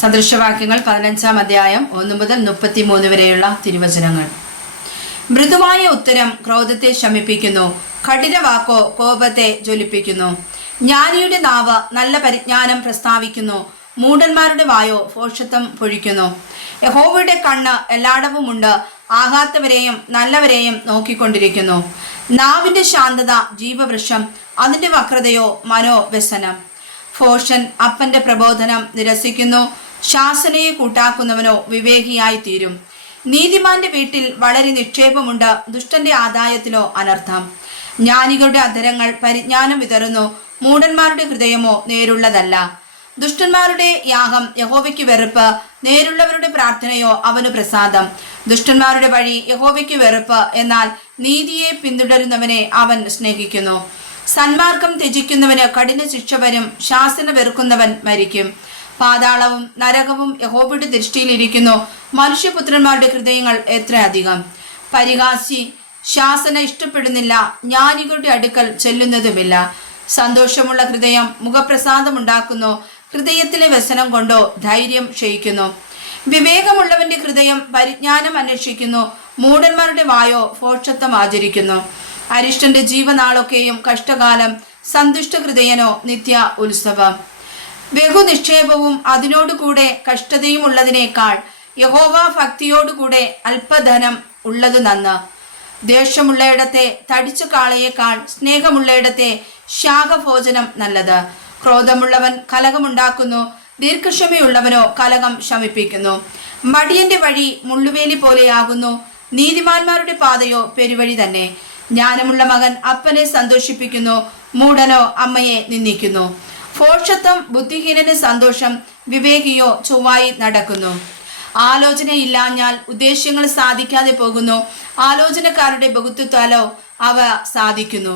സദൃശവാക്യങ്ങൾ പതിനഞ്ചാം അധ്യായം ഒന്ന് മുതൽ മുപ്പത്തി മൂന്ന് വരെയുള്ള തിരുവചനങ്ങൾ. മൃദുവായ ഉത്തരം ക്രോധത്തെ ശമിപ്പിക്കുന്നു കഠിന വാക്കോ കോപത്തെ ജ്വലിപ്പിക്കുന്നു. ജ്ഞാനിയുടെ നാവ് നല്ല പരിജ്ഞാനം പ്രസ്താവിക്കുന്നു മൂടന്മാരുടെ വായോ ഫോഷത്വം പൊഴിക്കുന്നു. യഹോവയുടെ കണ്ണ് എല്ലായിടവുമുണ്ട് ആകാത്തവരെയും നല്ലവരെയും നോക്കിക്കൊണ്ടിരിക്കുന്നു. നാവിന്റെ ശാന്തത ജീവവൃക്ഷം അതിന്റെ വക്രതയോ മനോവ്യസനം. ഫോഷൻ അപ്പന്റെ പ്രബോധനം നിരസിക്കുന്നു ശാസനയെ കൂട്ടാക്കുന്നവനോ വിവേകിയായി തീരും. നീതിമാന്റെ വീട്ടിൽ വളരെ നിക്ഷേപമുണ്ട്. ദുഷ്ടന്റെ ആദായത്തിലോ അനർത്ഥം. ജ്ഞാനികളുടെ അധരങ്ങൾ പരിജ്ഞാനം വിതറുന്നു. മൂഢന്മാരുടെ ഹൃദയമോ നേരുള്ളതല്ല. ദുഷ്ടന്മാരുടെ യാഗം യഹോവയ്ക്ക് വെറുപ്പ്. നേരുള്ളവരുടെ പ്രാർത്ഥനയോ അവനു പ്രസാദം. ദുഷ്ടന്മാരുടെ വഴി യഹോവയ്ക്ക് വെറുപ്പ്. എന്നാൽ നീതിയെ പിന്തുടരുന്നവനെ അവൻ സ്നേഹിക്കുന്നു. സന്മാർഗം ത്യജിക്കുന്നവന് കഠിന ശിക്ഷ വരും. ശാസന വെറുക്കുന്നവൻ മരിക്കും. പാതാളവും നരകവും യഹോബയുടെ ദൃഷ്ടിയിലിരിക്കുന്നു. മനുഷ്യപുത്രന്മാരുടെ ഹൃദയങ്ങൾ എത്രയധികം. പരിഹാസി ശാസന ഇഷ്ടപ്പെടുന്നില്ല ജ്ഞാനികളുടെ അടുക്കൽ ചെല്ലുന്നതുമില്ല. സന്തോഷമുള്ള ഹൃദയം മുഖപ്രസാദമുണ്ടാക്കുന്നു ഹൃദയത്തിലെ വ്യസനം കൊണ്ടോ ധൈര്യം ക്ഷയിക്കുന്നു. വിവേകമുള്ളവന്റെ ഹൃദയം പരിജ്ഞാനം അന്വേഷിക്കുന്നു മൂഢന്മാരുടെ വായോ ഫോഷത്വം ആചരിക്കുന്നു. അരിഷ്ടന്റെ ജീവനാളൊക്കെയും കഷ്ടകാലം സന്തുഷ്ട ഹൃദയനോ നിത്യ ഉത്സവം. ബഹുനിക്ഷേപവും അതിനോടുകൂടെ കഷ്ടതയും ഉള്ളതിനേക്കാൾ യഹോവ ഭക്തിയോടുകൂടെ അല്പധനം ഉള്ളത് നന്ന്. ദേഷ്യമുള്ളയിടത്തെ തടിച്ച കാളയേക്കാൾ സ്നേഹമുള്ളയിടത്തെ ശാഖഭോജനം നല്ലത്. ക്രോധമുള്ളവൻ കലകമുണ്ടാക്കുന്നു ദീർഘക്ഷമയുള്ളവനോ കലകം ശമിപ്പിക്കുന്നു. മടിയന്റെ വഴി മുള്ളുവേലി പോലെയാകുന്നു നീതിമാന്മാരുടെ പാതയോ പെരുവഴി തന്നെ. ജ്ഞാനമുള്ള മകൻ അപ്പനെ സന്തോഷിപ്പിക്കുന്നു മൂടനോ അമ്മയെ നിന്ദിക്കുന്നു. ഭോഷത്വം ബുദ്ധിഹീനന് സന്തോഷം വിവേകിയോ ചൊവ്വായി നടക്കുന്നു. ആലോചന ആലോചനയില്ലാഞ്ഞാൽ ഉദ്ദേശ്യങ്ങൾ സാധിക്കാതെ പോകുന്നു. ആലോചനക്കാരുടെ ബഹുത്വത്താലോ അവ സാധിക്കുന്നു.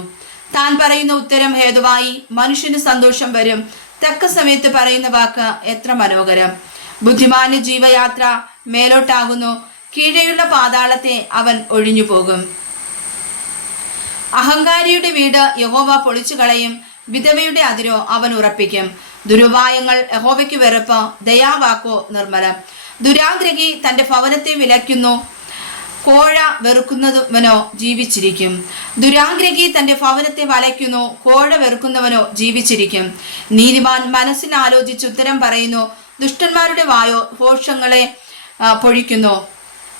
താൻ പറയുന്ന ഉത്തരം ഹേതുവായി മനുഷ്യന് സന്തോഷം വരും. തക്ക സമയത്ത് പറയുന്ന വാക്ക് എത്ര മനോഹരം. ബുദ്ധിമാന് ജീവയാത്ര മേലോട്ടാകുന്നു. കീഴെയുള്ള പാതാളത്തെ അവൻ ഒഴിഞ്ഞു പോകും അഹങ്കാരിയുടെ വീട് യഹോവ പൊളിച്ചു കളയും വിധവയുടെ അതിരോ അവൻ ഉറപ്പിക്കും. ദുരുപായങ്ങൾ യഹോവയ്ക്ക് വെറുപ്പ് ദയാവാക്കോ നിർമ്മലം. ദുരാഗ്രഹി തന്റെ ഭവനത്തെ വിലയ്ക്കുന്നു. കോഴ വെറുക്കുന്നവനോ ജീവിച്ചിരിക്കും. ദുരാഗ്രഹി തന്റെ ഭവനത്തെ വലയ്ക്കുന്നു. കോഴ വെറുക്കുന്നവനോ ജീവിച്ചിരിക്കും. നീതിമാൻ മനസ്സിനാലോചിച്ച് ഉത്തരം പറയുന്നു. ദുഷ്ടന്മാരുടെ വായോ ഘോഷങ്ങളെ പൊഴിക്കുന്നു.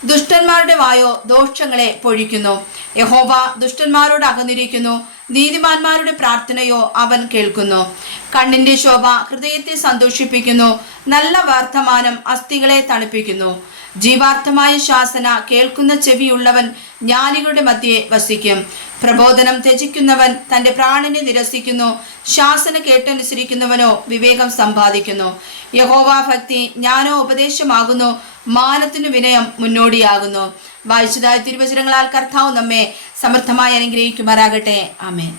ദുഷ്ടന്മാരുടെ വായോ ദോഷങ്ങളെ പൊഴിക്കുന്നു. യഹോവ ദുഷ്ടന്മാരോട് അകന്നിരിക്കുന്നു. നീതിമാന്മാരുടെ പ്രാർത്ഥനയോ അവൻ കേൾക്കുന്നു. കണ്ണിന്റെ ശോഭ ഹൃദയത്തെ സന്തോഷിപ്പിക്കുന്നു. നല്ല വർത്തമാനം അസ്ഥികളെ തണുപ്പിക്കുന്നു. ജീവാർത്ഥമായ ശാസന കേൾക്കുന്ന ചെവിയുള്ളവൻ ജ്ഞാനികളുടെ മധ്യേ വസിക്കും. പ്രബോധനം ത്യജിക്കുന്നവൻ തന്റെ പ്രാണനെ നിരസിക്കുന്നു. ശാസന കേട്ടനുസരിക്കുന്നവനോ വിവേകം സമ്പാദിക്കുന്നു. യഹോവാ ഭക്തി ജ്ഞാനോ ഉപദേശമാകുന്നു. മാനത്തിനു വിനയം മുന്നോടിയാകുന്നു. വായിച്ചതായ തിരുവചനങ്ങളാൽ കർത്താവ് നമ്മെ സമർത്ഥമായി അനുഗ്രഹിക്കുമാറാകട്ടെ. ആമേൻ.